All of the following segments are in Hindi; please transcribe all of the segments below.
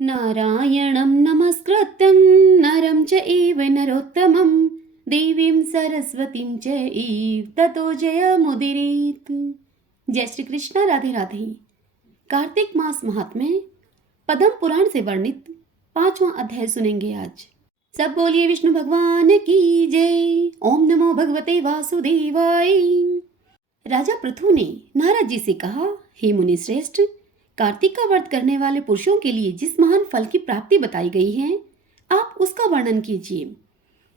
नारायणं नमस्कृत्यं नरं चैव नरोत्तमं देवीं सरस्वतीं चैव ततो जयमुदीरयेत्। जय श्री कृष्ण। राधे राधे। कार्तिक मास महात्म्य पद्म पुराण से वर्णित 5वां अध्याय सुनेंगे आज। सब बोलिए विष्णु भगवान की जय। ओम नमो भगवते वासुदेवाय। राजा पृथु ने नारद जी से कहा, हे मुनि श्रेष्ठ, कार्तिक का व्रत करने वाले पुरुषों के लिए जिस महान फल की प्राप्ति बताई गई है, आप उसका वर्णन कीजिए।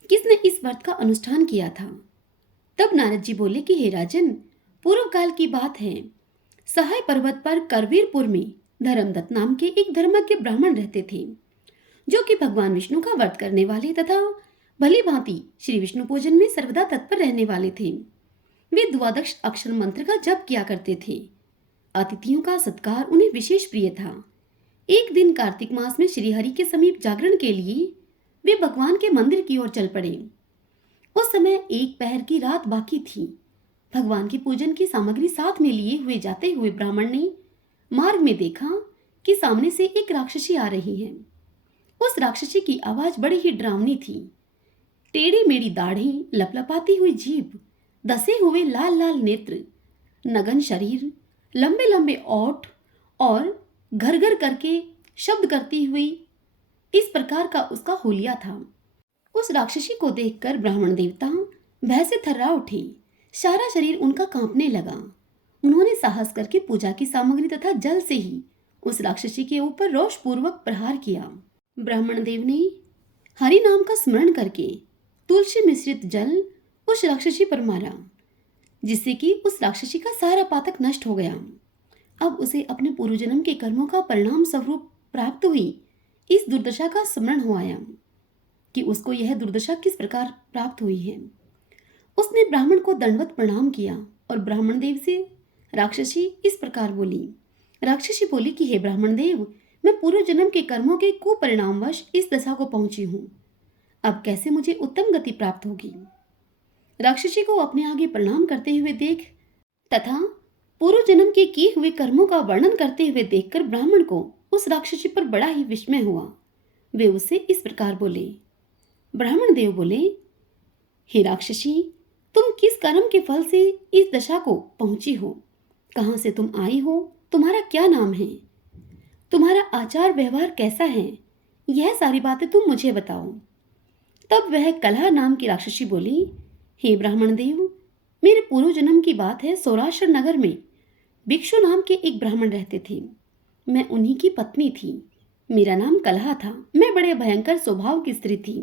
किसने इस व्रत का अनुष्ठान किया था? तब नारद जी बोले कि हे राजन, पूर्व काल की बात है। सहाय पर्वत पर करवीरपुर में धर्मदत्त नाम के एक धर्मज्ञ ब्राह्मण रहते थे, जो कि भगवान विष्णु का व्रत करने वाले तथा भली भांति श्री विष्णु पूजन में सर्वदा तत्पर रहने वाले थे। वे द्वादश अक्षर मंत्र का जप किया करते थे। अतिथियों का सत्कार उन्हें विशेष प्रिय था। एक दिन कार्तिक मास में श्रीहरि के समीप जागरण के लिए वे भगवान के मंदिर की ओर चल पड़े। उस समय एक पहर की रात बाकी थी। भगवान की पूजन की सामग्री साथ में लिए हुए जाते हुए ब्राह्मण ने मार्ग में देखा कि सामने से एक राक्षसी आ रही है। उस राक्षसी की आवाज बड़ी ही डरावनी थी। टेढ़ी मेढ़ी दाढ़ी, लपलपाती हुई जीभ, दसे हुए लाल लाल नेत्र, नगन शरीर, लंबे लंबे ओठ और घर घर करके शब्द करती हुई, इस प्रकार का उसका हुलिया था। उस राक्षसी को देखकर ब्राह्मण देवता भय से थर्रा उठे। सारा शरीर उनका कांपने लगा। उन्होंने साहस करके पूजा की सामग्री तथा जल से ही उस राक्षसी के ऊपर रोषपूर्वक प्रहार किया। ब्राह्मण देव ने हरि नाम का स्मरण करके तुलसी मिश्रित जल उस राक्षसी पर मारा, जिससे कि उस राक्षसी का सारा पातक नष्ट हो गया। अब उसे अपने पूर्व जन्म के कर्मों का परिणाम स्वरूप प्राप्त हुई इस दुर्दशा का स्मरण हो आया कि उसको यह दुर्दशा किस प्रकार प्राप्त हुई है। उसने ब्राह्मण को दंडवत प्रणाम किया और ब्राह्मण देव से राक्षसी इस प्रकार बोली। राक्षसी बोली कि हे ब्राह्मण देव, मैं पूर्व जन्म के कर्मों के कुपरिणामवश इस दशा को पहुंची हूँ। अब कैसे मुझे उत्तम गति प्राप्त होगी? राक्षसी को अपने आगे प्रणाम करते हुए देख तथा पूर्व जन्म के किए हुए कर्मों का वर्णन करते हुए देखकर ब्राह्मण को उस राक्षसी पर बड़ा ही विस्मय हुआ। वे उससे इस प्रकार बोले। ब्राह्मण देव बोले, हे राक्षसी, तुम किस कर्म के फल से इस दशा को पहुंची हो? कहां से तुम आई हो? तुम्हारा क्या नाम है? तुम्हारा आचार व्यवहार कैसा है? यह सारी बातें तुम मुझे बताओ। तब वह कलह नाम की राक्षसी बोली, हे ब्राह्मण देव, मेरे पूर्व जन्म की बात है। सौराष्ट्र नगर में भिक्षु नाम के एक ब्राह्मण रहते थे। मैं उन्हीं की पत्नी थी। मेरा नाम कलहा था। मैं बड़े भयंकर स्वभाव की स्त्री थी।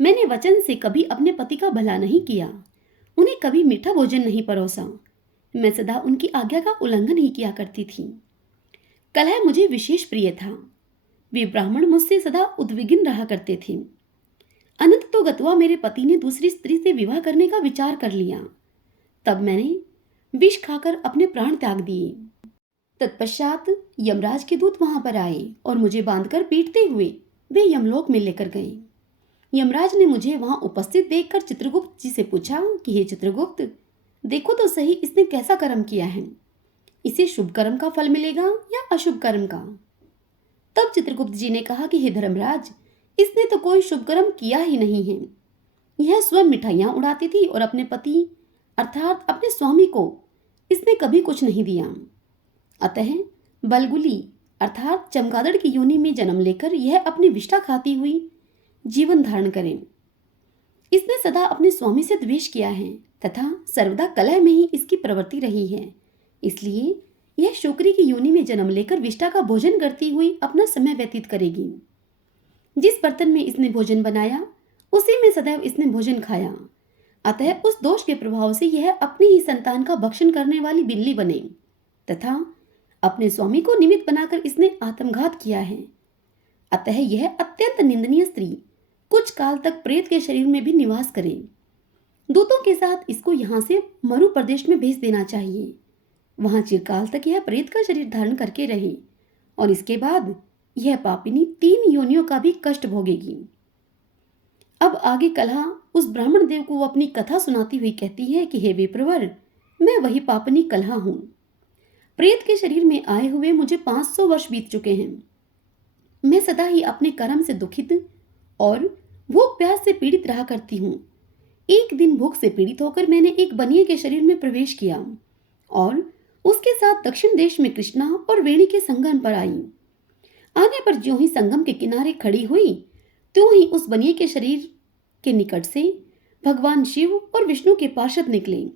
मैंने वचन से कभी अपने पति का भला नहीं किया, उन्हें कभी मीठा भोजन नहीं परोसा। मैं सदा उनकी आज्ञा का उल्लंघन ही किया करती थी। कलह मुझे विशेष प्रिय था। वे ब्राह्मण मुझसे सदा उद्विग्न रहा करते थे। अनंत तो गतवा मेरे पति ने दूसरी स्त्री से विवाह करने का विचार कर लिया। तब मैंने विष खाकर अपने प्राण त्याग दिए। तत्पश्चात यमराज के दूत वहां पर आए और मुझे बांधकर पीटते हुए वे यमलोक में लेकर गए। यमराज ने मुझे वहां उपस्थित देखकर चित्रगुप्त जी से पूछा कि हे चित्रगुप्त, देखो तो सही इसने कैसा कर्म किया है। इसे शुभ कर्म का फल मिलेगा या अशुभ कर्म का? तब चित्रगुप्त जी ने कहा कि हे धर्मराज, इसने तो कोई शुभ कर्म किया ही नहीं है। यह स्वयं मिठाइयां उड़ाती थी और अपने पति अर्थात अपने स्वामी को इसने कभी कुछ नहीं दिया। अतः बलगुली अर्थात चमगादड़ की योनि में जन्म लेकर यह अपनी विष्ठा खाती हुई जीवन धारण करे। इसने सदा अपने स्वामी से द्वेष किया है तथा सर्वदा कलह में ही इसकी प्रवृत्ति रही है। इसलिए यह शोकरी की योनि में जन्म लेकर विष्ठा का भोजन करती हुई अपना समय व्यतीत करेगी। जिस बर्तन में इसने भोजन बनाया उसी में सदैव इसने भोजन खाया। अतः उस दोष के प्रभाव से यह अपनी ही संतान का भक्षण करने वाली बिल्ली बने तथा अपने स्वामी को निमित्त बनाकर इसने आत्मघात किया है। अतः यह अत्यंत निंदनीय स्त्री कुछ काल तक प्रेत के शरीर में भी निवास करे। दूतों के साथ इसको यहाँ से मरु प्रदेश में भेज देना चाहिए। वहां चिरकाल तक यह प्रेत का शरीर धारण करके रहे और इसके बाद यह पापिनी 3 योनियों का भी कष्ट भोगेगी। अब आगे कलहा उस ब्राह्मण देव को अपनी कथा सुनाती हुई कहती है कि हे विप्रवर, मैं वही पापनी कलहा हूं। प्रेत के शरीर में आए हुए मुझे 500 वर्ष बीत चुके हैं। मैं सदा ही अपने कर्म से दुखित और भूख प्यास से पीड़ित रहा करती हूँ। एक दिन भूख से पीड़ित होकर मैंने एक बनिए के शरीर में प्रवेश किया और उसके साथ दक्षिण देश में कृष्णा और वेणी के संगम पर आई। आने पर ज्यों ही संगम के किनारे खड़ी हुई, त्यों ही उस बनिए के शरीर के निकट से भगवान शिव और विष्णु के पार्षद निकले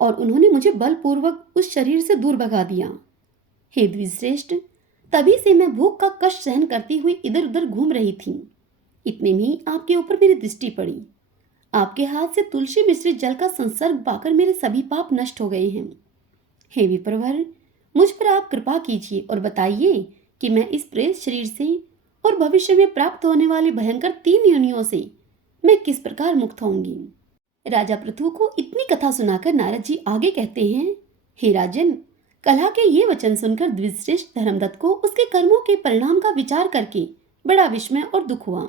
और उन्होंने मुझे बलपूर्वक उस शरीर से दूर भगा दिया। हे द्विजश्रेष्ठ, तभी से मैं भूख का कष्ट सहन करती हुई इधर उधर घूम रही थी। इतने में ही आपके ऊपर मेरी दृष्टि पड़ी। आपके हाथ से तुलसी मिश्रित जल का संसर्ग पाकर मेरे सभी पाप नष्ट हो गए हैं। हे विप्रवर, मुझ पर आप कृपा कीजिए और बताइए कि मैं इस प्रेत शरीर से और भविष्य में प्राप्त होने वाली भयंकर 3 योनियों से मैं किस प्रकार मुक्त होंगी। राजा पृथु को इतनी कथा सुनाकर नारद जी आगे कहते हैं, हे राजन, कलह के ये वचन सुनकर द्विजश्रेष्ठ धर्मदत्त को उसके कर्मों के परिणाम का विचार करके बड़ा विस्मय और दुख हुआ।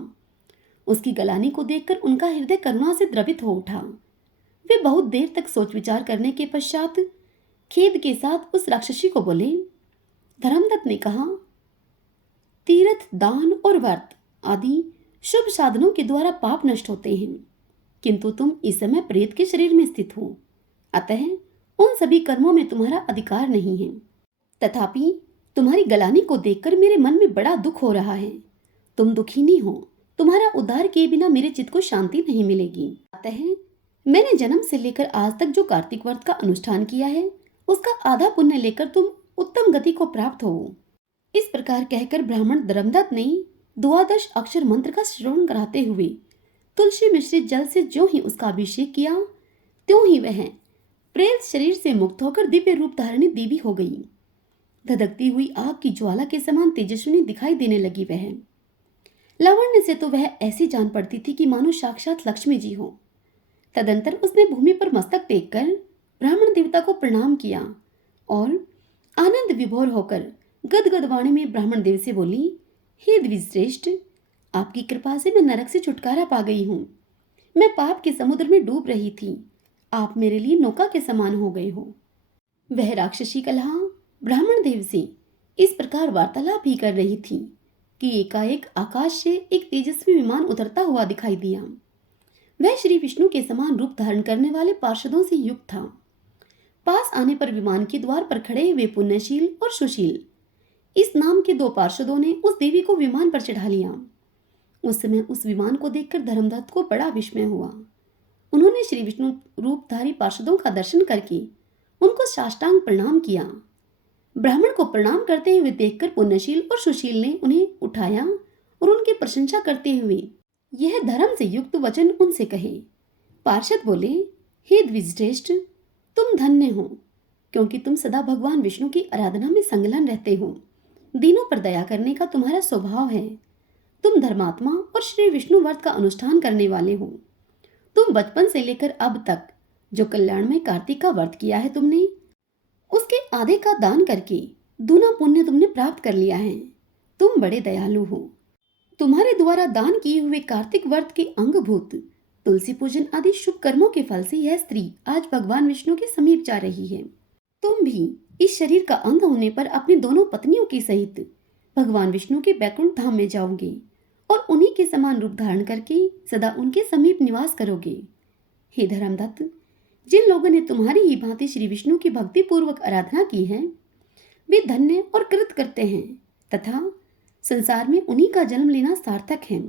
उसकी गलानी को देखकर उनका हृदय करुणा से द्रवित हो उठा। वे बहुत देर तक सोच विचार करने के पश्चात खेद के साथ उस राक्षसी को बोले। धर्मदत्त ने कहा, तीर्थ, दान और व्रत आदि शुभ साधनों के द्वारा पाप नष्ट होते हैं, किंतु तुम इस समय प्रेत के शरीर में स्थित हो, अतः उन सभी कर्मों में तुम्हारा अधिकार नहीं है। तथापि तुम्हारी गलानी को देखकर मेरे मन में बड़ा दुख हो रहा है। तुम दुखी हो, तुम्हारा उद्धार किए बिना मेरे चित्त को शांति नहीं मिलेगी। अतः मैंने जन्म से लेकर आज तक जो कार्तिक व्रत का अनुष्ठान किया है, उसका आधा पुण्य लेकर तुम उत्तम गति को प्राप्त हो। इस प्रकार कहकर ब्राह्मण धर्मदत्त ने 12 अक्षर मंत्र का श्रवण कराते हुए तुलसी मिश्रित जल से ज्यों ही उसका अभिषेक किया, त्यों ही वह प्रेत शरीर से मुक्त होकर दिव्य रूप धारणी देवी हो गई। धधकती हुई आग की ज्वाला के समान तेजस्विनी दिखाई देने लगी। वह लावण्य से तो वह ऐसी जान पड़ती थी कि मानो साक्षात लक्ष्मी जी हो। तदंतर उसने भूमि पर मस्तक टेककर ब्राह्मण देवता को प्रणाम किया और आनंद विभोर होकर गदगद वाणी में ब्राह्मण देव से बोली, हे द्विजश्रेष्ठ, आपकी कृपा से मैं नरक से छुटकारा पा गई हूँ। मैं पाप के समुद्र में डूब रही थी, आप मेरे लिए नौका के समान हो गए हो। वह राक्षसी कलहा ब्राह्मण देव से इस प्रकार वार्तालाप ही कर रही थी कि एकाएक आकाश से एक तेजस्वी विमान उतरता हुआ दिखाई दिया। वह श्री विष्णु के समान रूप धारण करने वाले पार्षदों से युक्त था। पास आने पर विमान के द्वार पर खड़े हुए पुण्यशील और सुशील इस नाम के 2 पार्षदों ने उस देवी को विमान पर चढ़ा लिया। उस समय उस विमान को देखकर धर्मदत्त को बड़ा विस्मय हुआ। उन्होंने श्री विष्णु रूपधारी पार्षदों का दर्शन करके उनको साष्टांग प्रणाम किया। ब्राह्मण को प्रणाम करते हुए देखकर पुण्यशील और सुशील ने उन्हें उठाया और उनकी प्रशंसा करते हुए यह धर्म से युक्त वचन उनसे कहे। पार्षद बोले, हे द्विजश्रेष्ठ, तुम धन्य हो, क्योंकि तुम सदा भगवान विष्णु की आराधना में संलग्न रहते हो। दीनों पर दया करने का तुम्हारा स्वभाव है। तुम धर्मात्मा और श्री विष्णु व्रत का अनुष्ठान करने वाले हो। तुम बचपन से लेकर अब तक जो कल्याण में कार्तिक का व्रत किया है तुमने, उसके आधे का दान करके दूना पुण्य तुमने प्राप्त कर लिया है। तुम बड़े दयालु हो। तुम्हारे द्वारा दान किए हुए कार्तिक व्रत के अंगभूत तुलसी पूजन आदि शुभ कर्मों के फल से यह स्त्री आज भगवान विष्णु के समीप जा रही है। तुम भी इस शरीर का अंत होने पर अपनी दोनों पत्नियों के सहित भगवान विष्णु के बैकुंठ धाम में जाओगे और उन्हीं के समान रूप धारण करके सदा उनके समीप निवास करोगे। हे धर्मदत्त, जिन लोगों ने तुम्हारी ही भांति श्री विष्णु की भक्ति पूर्वक आराधना की है, वे धन्य और कृत करते हैं तथा संसार में उन्हीं का जन्म लेना सार्थक है।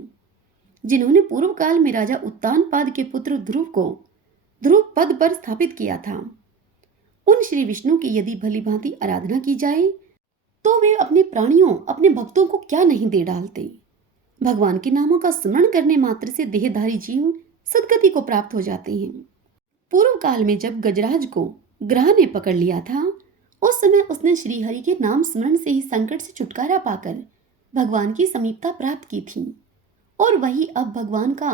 जिन्होंने पूर्व काल में राजा उत्तानपाद के पुत्र ध्रुव को ध्रुव पद पर स्थापित किया था, उन श्री विष्णु की यदि भली भांति आराधना की जाए तो वे अपने प्राणियों, अपने भक्तों को क्या नहीं दे डालते। भगवान के नामों का स्मरण करने मात्र से देहधारी जीव सदगति को प्राप्त हो जाते हैं। पूर्व काल में जब गजराज को ग्रह ने पकड़ लिया था, उस समय उसने श्री हरि के नाम स्मरण से ही संकट से छुटकारा पाकर भगवान की समीपता प्राप्त की थी और वही अब भगवान का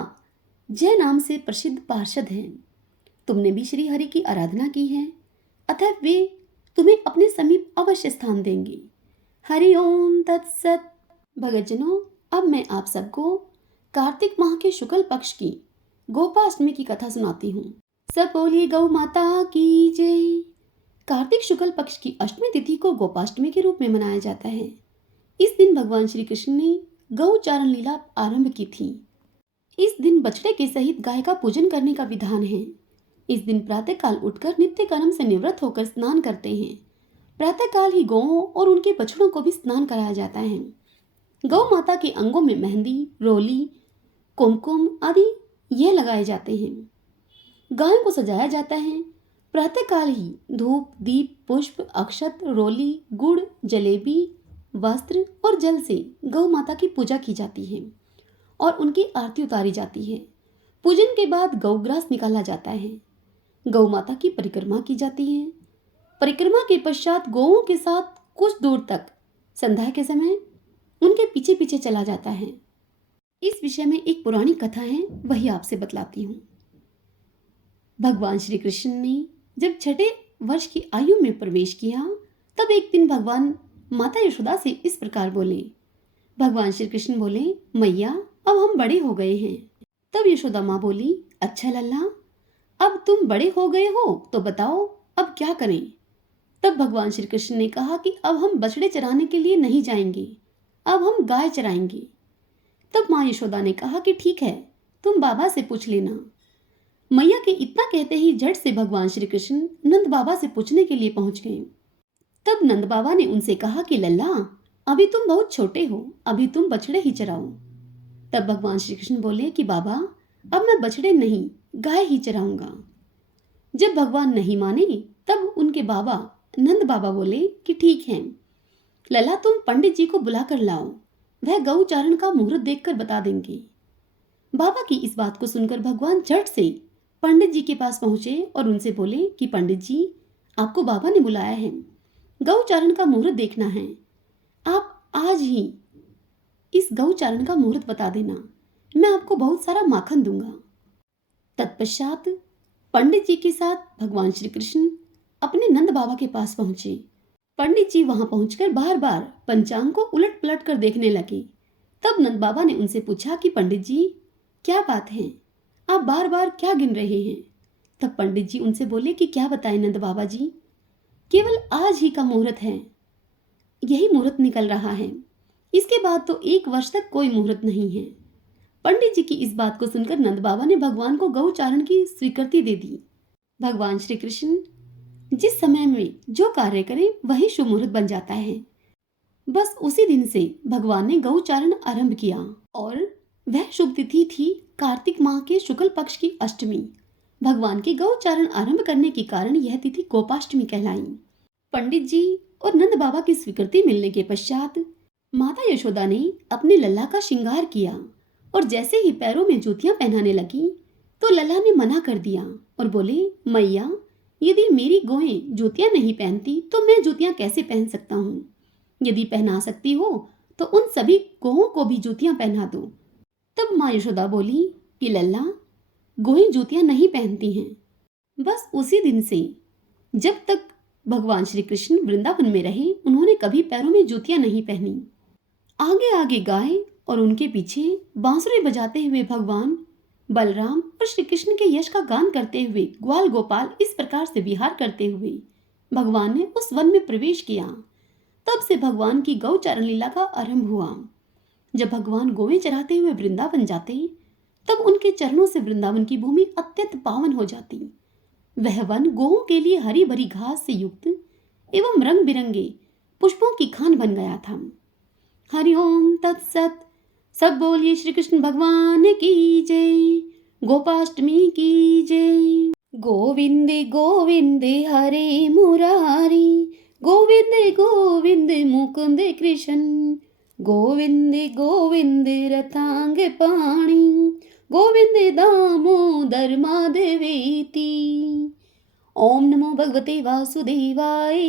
जय नाम से प्रसिद्ध पार्षद हैं। तुमने भी श्री हरि की आराधना की है, अतः वे तुम्हें अपने समीप अवश्य स्थान देंगे। हरि ओम तत्सत। भगतजनों, अब मैं आप सबको कार्तिक माह के शुक्ल पक्ष की गोपाष्टमी की कथा सुनाती हूँ। सब बोलिए गौ माता की जय। कार्तिक शुक्ल पक्ष की अष्टमी तिथि को गोपाष्टमी के रूप में मनाया जाता है। इस दिन भगवान श्री कृष्ण ने गौ चारण लीला आरंभ की थी। इस दिन बछड़े के सहित गाय का पूजन करने का विधान है। इस दिन प्रातःकाल उठकर नित्य कर्म से निवृत्त होकर स्नान करते हैं। प्रातःकाल ही गौओं और उनके बछड़ों को भी स्नान कराया जाता है। गौ माता के अंगों में मेहंदी, रोली, कुमकुम आदि यह लगाए जाते हैं। गायों को सजाया जाता है। प्रातःकाल ही धूप, दीप, पुष्प, अक्षत, रोली, गुड़, जलेबी, वस्त्र और जल से गौ माता की पूजा की जाती है और उनकी आरती उतारी जाती है। पूजन के बाद गौग्रास निकाला जाता है। गौ माता की परिक्रमा की जाती है। परिक्रमा के पश्चात गौओं के साथ कुछ दूर तक संध्या के समय उनके पीछे पीछे चला जाता है। इस विषय में एक पुरानी कथा है, वही आपसे बतलाती हूँ। भगवान श्री कृष्ण ने जब छठे वर्ष की आयु में प्रवेश किया, तब एक दिन भगवान माता यशोदा से इस प्रकार बोले। भगवान श्री कृष्ण बोले, मैया अब हम बड़े हो गए हैं। तब यशोदा माँ बोली, अच्छा लल्ला, अब तुम बड़े हो गए हो तो बताओ अब क्या करें। तब भगवान श्री कृष्ण ने कहा कि अब हम बछड़े चराने के लिए नहीं जाएंगे, अब हम गाय चराएंगे। तब माँ यशोदा ने कहा कि ठीक है, तुम बाबा से पूछ लेना। मैया के इतना कहते ही झट से भगवान श्री कृष्ण नंद बाबा से पूछने के लिए पहुंच गए। तब नंद बाबा ने उनसे कहा कि लल्ला, अभी तुम बहुत छोटे हो, अभी तुम बछड़े ही चराओ। तब भगवान श्री कृष्ण बोले कि बाबा, अब मैं बछड़े नहीं गाय ही चराऊंगा। जब भगवान नहीं माने, तब उनके बाबा नंद बाबा बोले कि ठीक है लला, तुम पंडित जी को बुला कर लाओ, वह गौ चारण का मुहूर्त देखकर बता देंगे। बाबा की इस बात को सुनकर भगवान झट से पंडित जी के पास पहुंचे और उनसे बोले कि पंडित जी, आपको बाबा ने बुलाया है, गौ चारण का मुहूर्त देखना है। आप आज ही इस गौ चारण का मुहूर्त बता देना, मैं आपको बहुत सारा माखन दूंगा। तत्पश्चात पंडित जी के साथ भगवान श्री कृष्ण अपने नंद बाबा के पास पहुंचे। पंडित जी वहां पहुंचकर बार बार पंचांग को उलट पलट कर देखने लगे। तब नंद बाबा ने उनसे पूछा कि पंडित जी, क्या बात है, आप बार बार क्या गिन रहे हैं। तब पंडित जी उनसे बोले कि क्या बताएं नंद बाबा जी, केवल आज ही का मुहूर्त है, यही मुहूर्त निकल रहा है, इसके बाद तो 1 वर्ष तक कोई मुहूर्त नहीं है। पंडित जी की इस बात को सुनकर नंद बाबा ने भगवान को गौ चारण की स्वीकृति दे दी। भगवान श्री कृष्ण जिस समय में जो कार्य करें वही शुभ मुहूर्त बन जाता है। बस उसी दिन से भगवान ने गौ चारण आरंभ किया और वह शुभ तिथि थी कार्तिक माह के शुक्ल पक्ष की अष्टमी। भगवान के गौ चारण आरंभ करने के कारण यह तिथि गोपाष्टमी कहलाई। पंडित जी और नंद बाबा की स्वीकृति मिलने के पश्चात माता यशोदा ने अपने लल्ला का श्रृंगार किया और जैसे ही पैरों में जूतियां पहनाने लगी तो लल्ला ने मना कर दिया और बोले, मैया, यदि मेरी गौएं जूतियां नहीं पहनती तो मैं जूतियां कैसे पहन सकता हूँ। यदि पहना सकती हो तो उन सभी गौओं को भी जूतियां पहना दो। तब माँ यशोदा बोली कि लल्ला, गौएं जूतियां नहीं पहनती हैं। बस उसी दिन से जब तक भगवान श्री कृष्ण वृंदावन में रहे, उन्होंने कभी पैरों में जूतियां नहीं पहनी। आगे आगे गाय और उनके पीछे बांसुरी बजाते हुए भगवान बलराम और श्री कृष्ण के यश का गान करते हुए ग्वाल गोपाल इस प्रकार से विहार करते हुए भगवान ने उस वन में प्रवेश किया। तब से भगवान की गौ चारण लीला का आरंभ हुआ। जब भगवान गोवें चराते हुए वृंदावन जाते, तब उनके चरणों से वृंदावन की भूमि अत्यंत पावन हो जाती। वह वन गौओं के लिए हरी भरी घास से युक्त एवं रंग बिरंगे पुष्पों की खान बन गया था। हरिओम तत्सत। सब बोलिए श्री कृष्ण भगवान की जय। गोपाष्टमी की जय। गोविंद गोविंद हरे मुरारी, गोविंद गोविंद मुकुंद कृष्ण, गोविंद गोविंद रतांग पाणी, गोविंद दामोदर माधवेति। ओम नमो भगवते वासुदेवाय।